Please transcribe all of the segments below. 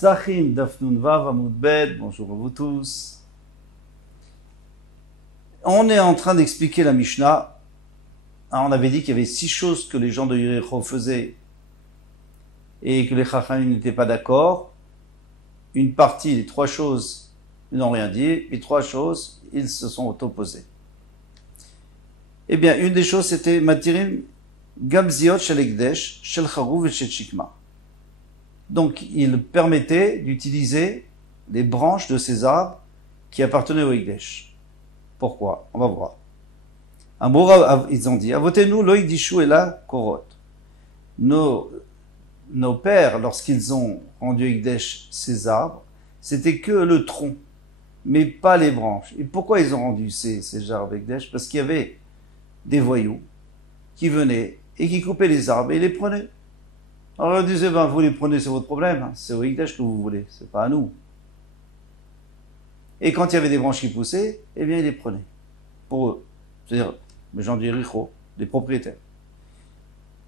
Sachim Dafnun Vav Amud Bet, bonjour à vous tous. On est en train d'expliquer la Mishnah. On avait dit qu'il y avait 6 choses que les gens de Yericho faisaient et que les Chachamim n'étaient pas d'accord. Une partie, les 3 choses, ils n'ont rien dit, et 3 choses, ils se sont opposés. Eh bien, une des choses, c'était Matirim Gamziot Shel Ekdesh, Shel Charuv et Shel Shikma. Donc, il permettait d'utiliser les branches de ces arbres qui appartenaient au Ekdesh. Pourquoi? On va voir. Ils ont dit, Avotenu lo yidishu ela korot. Nos pères, lorsqu'ils ont rendu Ekdesh ces arbres, c'était que le tronc, mais pas les branches. Et pourquoi ils ont rendu ces arbres Ekdesh? Parce qu'il y avait des voyous qui venaient et qui coupaient les arbres et les prenaient. Alors ils disaient, vous les prenez, c'est votre problème, c'est au Ekdesh que vous voulez, c'est pas à nous. Et quand il y avait des branches qui poussaient, eh bien ils les prenaient. Pour eux. C'est-à-dire, les gens du Yericho, les propriétaires.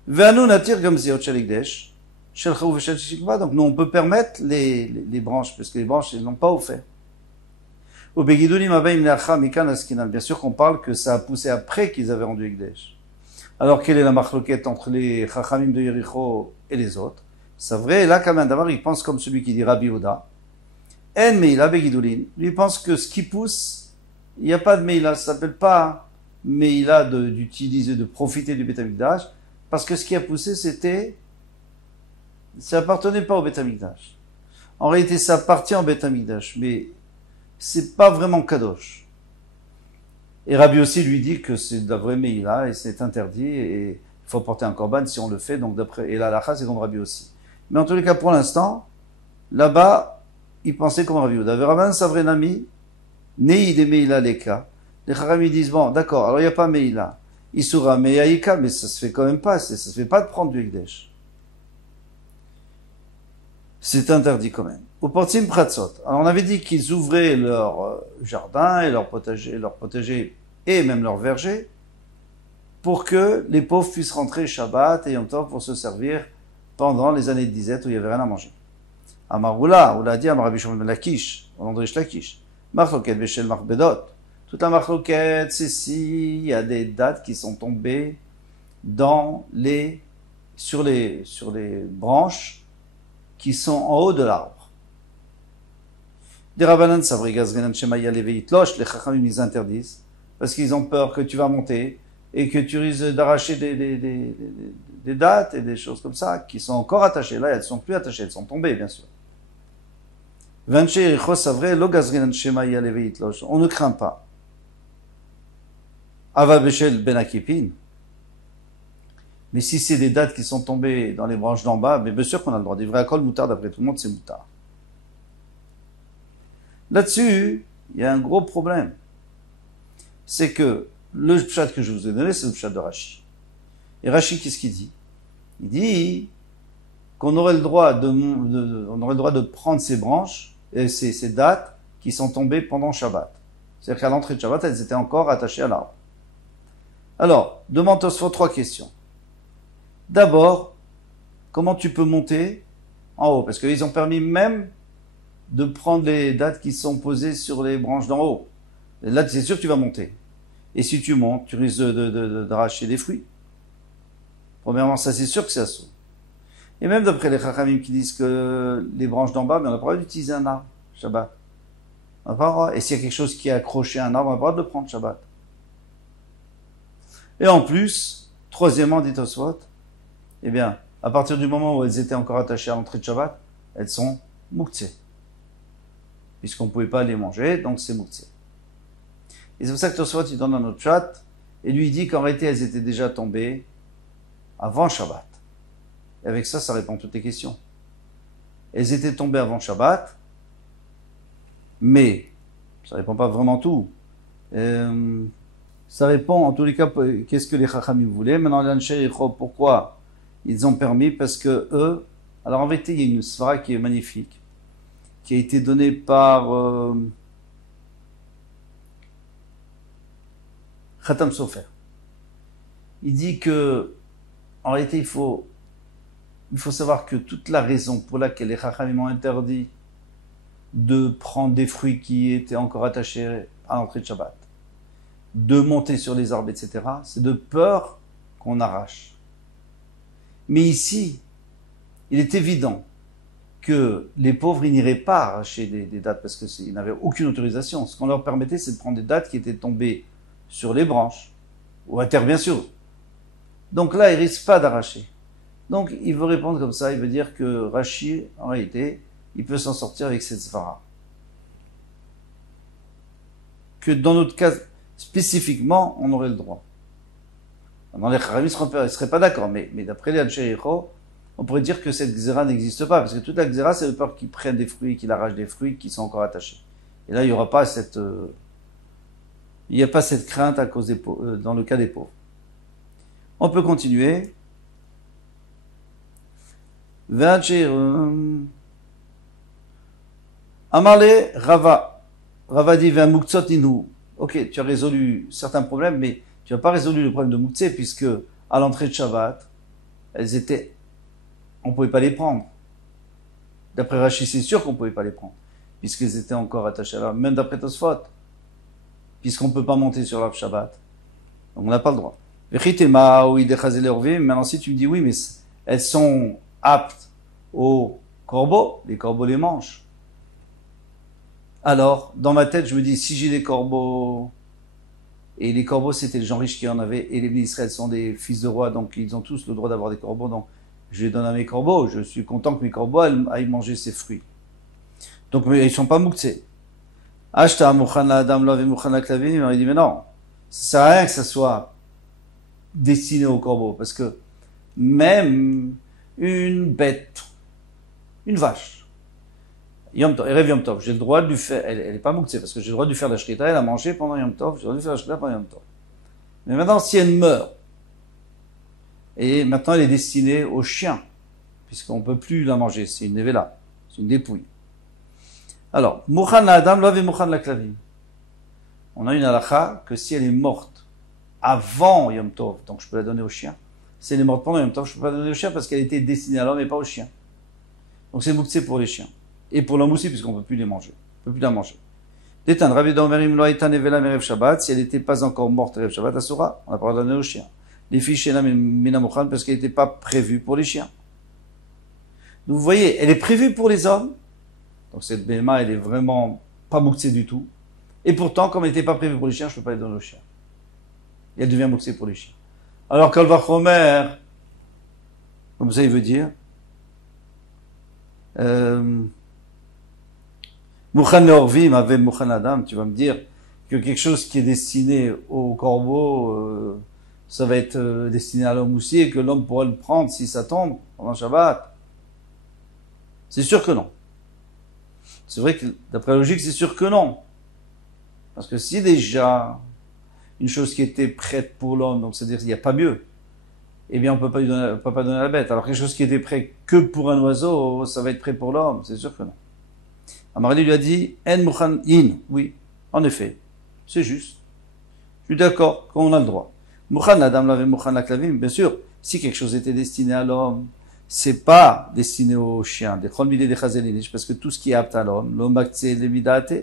Ve'anu natir gamziot shel Ekdesh, shel charuv et shel shikma. Donc nous on peut permettre les branches, parce que les branches ils n'ont pas offert. Au Begidulim abayim le'acha mikan askinan. Bien sûr qu'on parle que ça a poussé après qu'ils avaient rendu Ekdesh. Alors, quelle est la marloquette entre les Chachamim de Yericho et les autres? C'est vrai, là, quand même, d'abord, il pense comme celui qui dit Rabbi Oda. En Meila Begidulin. Lui pense que ce qui pousse, il n'y a pas de Meila, ça s'appelle pas Meila d'utiliser, de profiter du Beth Amikdash, parce que ce qui a poussé, ça appartenait pas au Beth Amikdash. En réalité, ça appartient au Beth Amikdash, mais c'est pas vraiment Kadosh. Et Rabbi aussi lui dit que c'est de la vraie Meïla et c'est interdit et il faut porter un korban si on le fait. Donc d'après, et la halakha c'est comme Rabbi aussi. Mais en tous les cas, pour l'instant, là-bas, il pensait comme Rabbi Ouda. Veraman Savrenami, Nei de Meïla Leka. Les Chachamim disent, bon, d'accord, alors il n'y a pas Meïla. Isura Meïaïka, mais ça se fait quand même pas, ça se fait pas de prendre du Ekdesh. C'est interdit quand même. Au Portim Pratzot. Alors on avait dit qu'ils ouvraient leur jardin et leur potager et même leur verger pour que les pauvres puissent rentrer Shabbat et Yom Tov pour se servir pendant les années de disette où il n'y avait rien à manger. Amaroula, on l'a dit à Rabbi Shimon ben Lakish, au Andrish Lakish. Marloket Beshel Marbedot. Toute la marloket, c'est si il y a des dates qui sont tombées sur les branches qui sont en haut de l'arbre. Des Rabbanan Savri Gazganan Shemaya Leveitlosh, les Chachamim ils interdisent, parce qu'ils ont peur que tu vas monter et que tu risques d'arracher des dates et des choses comme ça qui sont encore attachées. Là, elles ne sont plus attachées, elles sont tombées, bien sûr. Vanche Yericho Savri Lo Gazganan Shemaya Leveitlosh. On ne craint pas. Ava Beshel Ben Akipin. Mais si c'est des dates qui sont tombées dans les branches d'en bas, mais bien sûr qu'on a le droit. Des vrais accords moutard, d'après tout le monde, c'est moutard. Là-dessus, il y a un gros problème. C'est que le pshat que je vous ai donné, c'est le pshat de Rashi. Et Rashi, qu'est-ce qu'il dit? Il dit qu'on aurait le droit de prendre ces branches, et ces dates qui sont tombées pendant Shabbat. C'est-à-dire qu'à l'entrée de Shabbat, elles étaient encore attachées à l'arbre. Alors, demande Tosfot 3 questions. D'abord, comment tu peux monter en haut? Parce qu'ils ont permis même de prendre les dates qui sont posées sur les branches d'en haut. Et là, c'est sûr que tu vas monter. Et si tu montes, tu risques d'arracher des fruits. Premièrement, ça c'est sûr que c'est assaut. Et même d'après les Chachamim qui disent que les branches d'en bas, mais on n'a pas le droit d'utiliser un arbre, Shabbat. On n'a pas le droit. Et s'il y a quelque chose qui est accroché à un arbre, on n'a pas le droit de le prendre, Shabbat. Et en plus, troisièmement, dit Tosfot, eh bien, à partir du moment où elles étaient encore attachées à l'entrée de Shabbat, elles sont mouktsé. Puisqu'on ne pouvait pas les manger, donc c'est mouktsé. Et c'est pour ça que Tosfot, il donne un autre chat, et lui dit qu'en réalité, elles étaient déjà tombées avant Shabbat. Et avec ça, ça répond à toutes les questions. Elles étaient tombées avant Shabbat, mais ça répond pas vraiment tout. Ça répond, en tous les cas, qu'est-ce que les Chachamim voulaient. Maintenant, l'Anshé Yericho, pourquoi ils ont permis? Parce que eux, alors en vérité, il y a une svara qui est magnifique, qui a été donnée par Khatam Sofer. Il dit que, en réalité, il faut il faut savoir que toute la raison pour laquelle les Chachamim ont interdit de prendre des fruits qui étaient encore attachés à l'entrée de Shabbat, de monter sur les arbres, etc., c'est de peur qu'on arrache. Mais ici, il est évident que les pauvres, ils n'iraient pas arracher des dattes parce qu'ils n'avaient aucune autorisation. Ce qu'on leur permettait, c'est de prendre des dattes qui étaient tombées sur les branches, ou à terre bien sûr. Donc là, ils ne risquent pas d'arracher. Donc il veut répondre comme ça, il veut dire que Rashi, en réalité, il peut s'en sortir avec cette svara. Que dans notre cas, spécifiquement, on aurait le droit. Dans les Kharamim, ils ne seraient pas d'accord, mais d'après les Al-Shericho, on pourrait dire que cette xéra n'existe pas, parce que toute la xéra, c'est de peur qu'ils prennent des fruits, qu'ils arrachent des fruits qui sont encore attachés. Et là, il n'y aura pas cette, il n'y a pas cette crainte à cause des pauvres, dans le cas des pauvres. On peut continuer. Amarle Rava. Rava dit Muktzot Inu. Ok, tu as résolu certains problèmes, mais tu n'as pas résolu le problème de Muktzé, puisque à l'entrée de Shabbat, elles étaient, on ne pouvait pas les prendre. D'après Rashi, c'est sûr qu'on ne pouvait pas les prendre, puisqu'elles étaient encore attachées à l'arbre, même d'après Tosfot, puisqu'on ne peut pas monter sur l'arbre Shabbat. Donc on n'a pas le droit. Maintenant, si tu me dis oui, mais elles sont aptes aux corbeaux, les corbeaux les mangent. Alors, dans ma tête, je me dis, si j'ai des corbeaux, et les corbeaux, c'était les gens riches qui en avaient, et les Israël sont des fils de rois, donc ils ont tous le droit d'avoir des corbeaux, donc je les donne à mes corbeaux, je suis content que mes corbeaux aillent manger ces fruits. Donc, mais ils sont pas mouktsés. Ashta mouchan la adam love mouchan la klavim, il dit, mais non, ça sert à rien que ça soit destiné aux corbeaux, parce que même une bête, une vache, Yom Tov, Erev Yom Tov, j'ai le droit de lui faire, elle est pas mouktsé, parce que j'ai le droit de lui faire la shrita, elle a mangé pendant Yom Tov, j'ai le droit de lui faire la shrita pendant Yom Tov. Mais maintenant, si elle meurt, et maintenant elle est destinée aux chiens, puisqu'on ne peut plus la manger, c'est une nevela, c'est une dépouille. Alors, Mouchan la Adam, Love et Mouchan la Klavim. On a une halakha que si elle est morte avant Yom Tov, donc je peux la donner aux chiens. Si elle est morte pendant Yom Tov, je ne peux pas la donner aux chiens parce qu'elle était destinée à l'homme et pas aux chiens. Donc c'est mouktsé pour les chiens. Et pour l'homme aussi, puisqu'on ne peut plus les manger. On ne peut plus la manger. Détan, Rabbi Domerim lo aitan evela merev Shabbat, si elle n'était pas encore morte Merev Shabbat, Asura, on n'a pas le droit de la donner aux chiens. Les fiches Shena Mina Mouchan, parce qu'elle n'était pas prévue pour les chiens. Donc vous voyez, elle est prévue pour les hommes. Donc cette béma, elle est vraiment pas mouktsé du tout. Et pourtant, comme elle n'était pas prévue pour les chiens, je ne peux pas les donner aux chiens. Et elle devient mouktsé pour les chiens. Alors, Kalvachomer, comme ça il veut dire, Mouchan Leorvim avec Mouchan Adam, tu vas me dire que quelque chose qui est destiné au corbeau, ça va être destiné à l'homme aussi, et que l'homme pourra le prendre si ça tombe pendant Shabbat. C'est sûr que non. C'est vrai que, d'après la logique, c'est sûr que non. Parce que si déjà, une chose qui était prête pour l'homme, donc c'est-à-dire qu'il n'y a pas mieux, eh bien on peut pas donner à la bête. Alors quelque chose qui était prêt que pour un oiseau, ça va être prêt pour l'homme, c'est sûr que non. Amarli lui a dit, En mouchan in, oui, en effet, c'est juste. Je suis d'accord, qu'on a le droit. Mouchan la dame l'avait mouchan la klavim, bien sûr, si quelque chose était destiné à l'homme, c'est pas destiné aux chiens, des cholmidés des chazelinish, parce que tout ce qui est apte à l'homme, l'homme aktsé, les midate,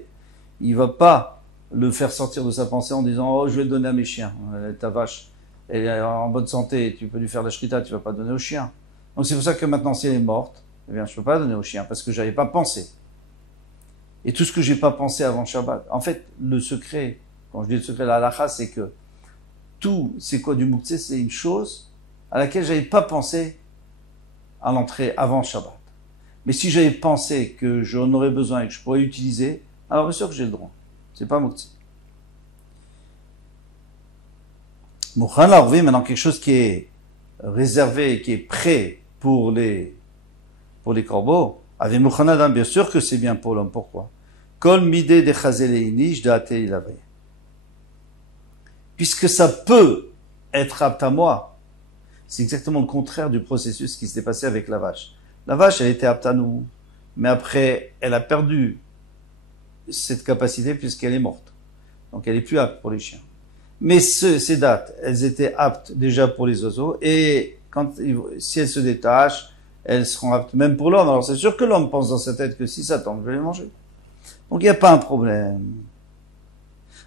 il va pas le faire sortir de sa pensée en disant, oh, je vais le donner à mes chiens, ta vache, elle est en bonne santé, tu peux lui faire la shrita, tu vas pas donner aux chiens. Donc c'est pour ça que maintenant, si elle est morte, eh bien, je peux pas la donner aux chiens, parce que j'avais pas pensé. Et tout ce que j'ai pas pensé avant Shabbat. En fait, le secret, quand je dis le secret de la halakha, c'est que tout, c'est quoi du mouktsé? C'est une chose à laquelle j'avais pas pensé à l'entrée avant Shabbat. Mais si j'avais pensé que j'en aurais besoin et que je pourrais l'utiliser, alors bien sûr que j'ai le droit. C'est pas mouktsé. Mouchan l'arvi, maintenant quelque chose qui est réservé, qui est prêt pour les corbeaux. Avec Mouchan Adam, bien sûr que c'est bien pour l'homme. Pourquoi? Kol midé de chazeleinish date ilavay. Puisque ça peut être apte à moi. C'est exactement le contraire du processus qui s'est passé avec la vache. La vache, elle était apte à nous. Mais après, elle a perdu cette capacité puisqu'elle est morte. Donc elle est plus apte pour les chiens. Mais ces dates, elles étaient aptes déjà pour les oiseaux. Et si elles se détachent, elles seront aptes même pour l'homme. Alors c'est sûr que l'homme pense dans sa tête que si ça tombe, je vais les manger. Donc il n'y a pas un problème.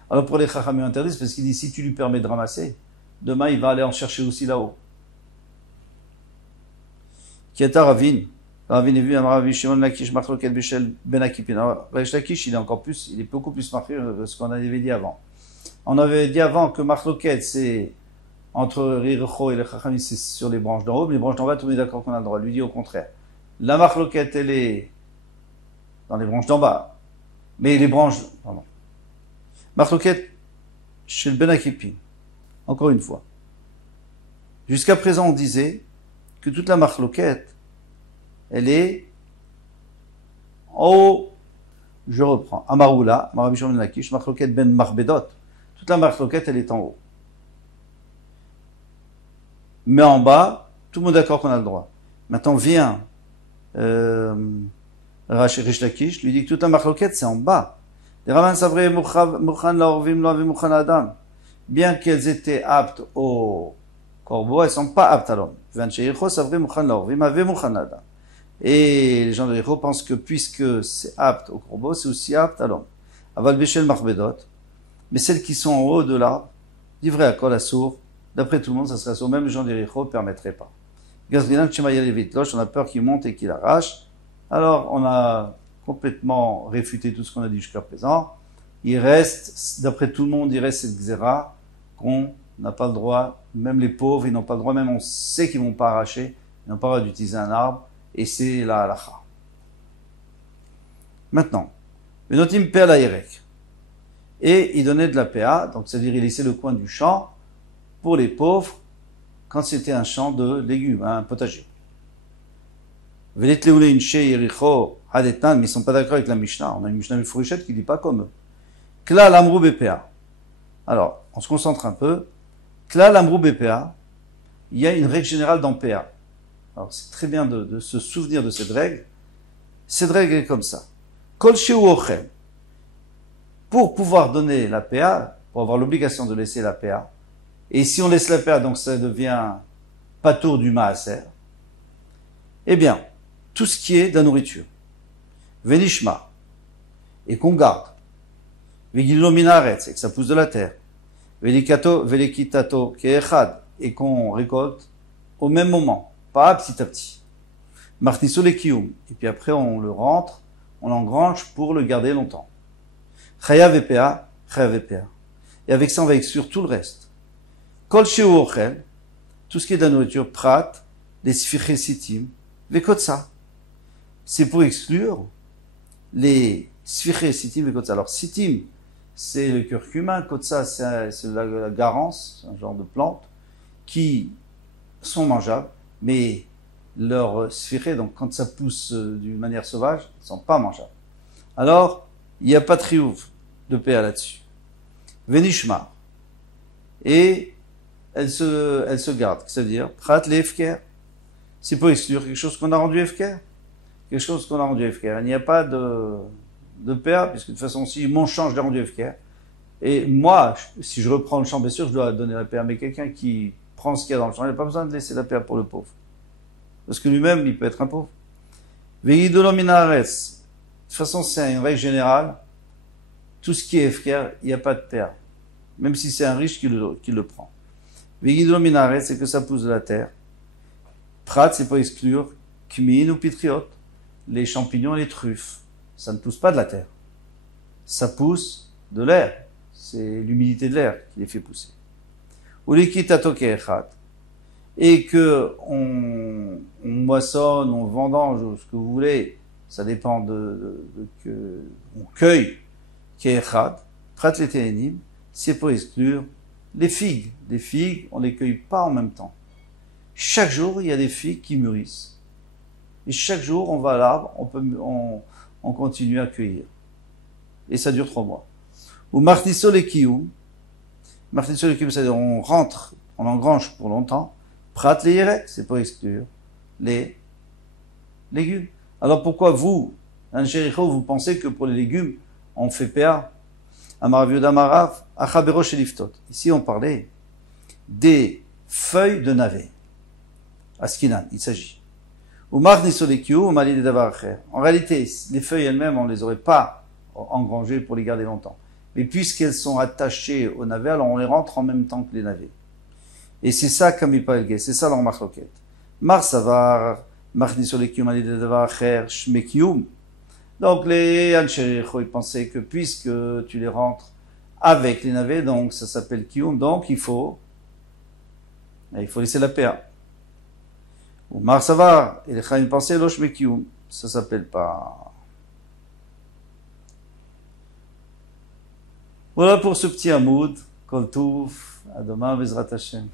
Alors pour les chachamim interdisent, parce qu'il dit si tu lui permets de ramasser, demain il va aller en chercher aussi là-haut. Kieta Ravin. Ravin est vu à Ravi Shimon Lakish Machloket Bishel Ben Akipin. Alors Reish Lakish il est beaucoup plus marqué que ce qu'on avait dit avant. On avait dit avant que Machloket c'est entre Rirecho et les chachamim c'est sur les branches d'en haut, mais les branches d'en bas tout le monde est d'accord qu'on a le droit. Lui dit au contraire. La Machloket elle est dans les branches d'en bas. Mais les branches, pardon. Machloket chez le Ben Akipin. Encore une fois. Jusqu'à présent, on disait que toute la Machloket, elle est en haut. Je reprends. Amaroula, Marabi Shimon Lakish, Machloket Ben Marbedot. Toute la Machloket, elle est en haut. Mais en bas, tout le monde est d'accord qu'on a le droit. Maintenant vient Reish Lakish, lui dit que toute la Machloket, c'est en bas. Les Ravan Savre Mouchan Laorvim Loavi Mouchan Adam. Bien qu'elles étaient aptes au corbeau, elles ne sont pas aptes à l'homme. Et les gens de Yericho pensent que puisque c'est apte au corbeau, c'est aussi apte à l'homme. Aval Beshel Marbedot. Mais celles qui sont en haut de l'arbre, livrées à Kol Assour, d'après tout le monde, ça serait assour. Même les gens de Yericho ne permettraient pas. On a peur qu'il monte et qu'il arrache. Alors, on a complètement réfuté tout ce qu'on a dit jusqu'à présent. Il reste, d'après tout le monde, il reste cette xéra qu'on n'a pas le droit, même les pauvres, ils n'ont pas le droit, même on sait qu'ils ne vont pas arracher, ils n'ont pas le droit d'utiliser un arbre, et c'est la halacha. Maintenant, le notim pea la yerek. Et il donnait de la PA, donc c'est-à-dire il laissait le coin du champ pour les pauvres quand c'était un champ de légumes, un potager. Mais ils ne sont pas d'accord avec la Mishnah. On a une Mishnah Mifourishet qui ne dit pas comme eux. Klal amrou BPA. Alors, on se concentre un peu. Klal amrou BPA, il y a une règle générale dans PA. Alors, c'est très bien de se souvenir de cette règle. Cette règle est comme ça. Kol sheu ochel. Pour pouvoir donner la PA, pour avoir l'obligation de laisser la PA, et si on laisse la PA, donc ça devient patour du maaser, eh bien, tout ce qui est de la nourriture, venishma, et qu'on garde, vegilo minaretz, et que ça pousse de la terre, velikato, velikitato, keechad, et qu'on récolte au même moment, pas petit à petit. Martiso le kiyum, et puis après on le rentre, on l'engrange pour le garder longtemps. Chayav VPA, chayav VPA. Et avec ça on va exclure tout le reste. Kol sheu ochel, tout ce qui est de la nourriture, prat, les sfichesitim, vekotsa. C'est pour exclure les sfichesitim, vekotsa. Alors sitim, c'est le curcuma, kotsa, c'est la garance, un genre de plante, qui sont mangeables, mais leur sphiré, donc quand ça pousse d'une manière sauvage, ils ne sont pas mangeables. Alors, il n'y a pas de triouf de PA là-dessus. Venishma. Et elle se garde. Ça veut dire, prat le efker. C'est pour exclure quelque chose qu'on a rendu efker. Quelque chose qu'on a rendu efker. Il n'y a pas de PA, puisque de toute façon, si mon champ, je l'ai rendu efker, et moi, si je reprends le champ, bien sûr, je dois donner la PA, mais quelqu'un qui prend ce qu'il y a dans le champ, il n'a pas besoin de laisser la PA pour le pauvre. Parce que lui-même, il peut être un pauvre. Veidolo minares. De toute façon, c'est une règle générale. Tout ce qui est efker, il n'y a pas de PA. Même si c'est un riche qui le prend. Veidolo minares, c'est que ça pousse de la terre. Prat, c'est pour exclure kmin ou pitriot, les champignons et les truffes. Ça ne pousse pas de la terre. Ça pousse de l'air. C'est l'humidité de l'air qui les fait pousser. Ou l'ikitato keechat. Et que on moissonne, on vendange, ou ce que vous voulez, ça dépend que on cueille, keechad, prat letéenim, c'est pour exclure les figues. Les figues, on les cueille pas en même temps. Chaque jour, il y a des figues qui mûrissent. Et chaque jour, on va à l'arbre, on continue à cueillir. Et ça dure 3 mois. Ou martiso le kiyum. Martiso le kiyum, c'est-à-dire on rentre, on engrange pour longtemps. Prat le yerek, c'est pour exclure les légumes. Alors pourquoi vous, un Jéricho, vous pensez que pour les légumes, on fait PA? Amarav Amarav, Achabero Sheliftot. Ici, on parlait des feuilles de navet. Askinan, il s'agit. En réalité, les feuilles elles-mêmes, on ne les aurait pas engrangées pour les garder longtemps. Mais puisqu'elles sont attachées au navet, alors on les rentre en même temps que les navets. Et c'est ça, comme il parle, c'est ça leur marloquette. Mar savar, machniso lekium ali de davar acher, shmekium. Donc les Anshericho, ils pensaient que puisque tu les rentres avec les navets, donc ça s'appelle kium, donc il faut laisser la paix. Ou Mar savar, et les Chaim pensaient lo shmekium, ça s'appelle pas. Voilà pour ce petit hamoud. Kol Touv, à demain, Bezrat Hashem.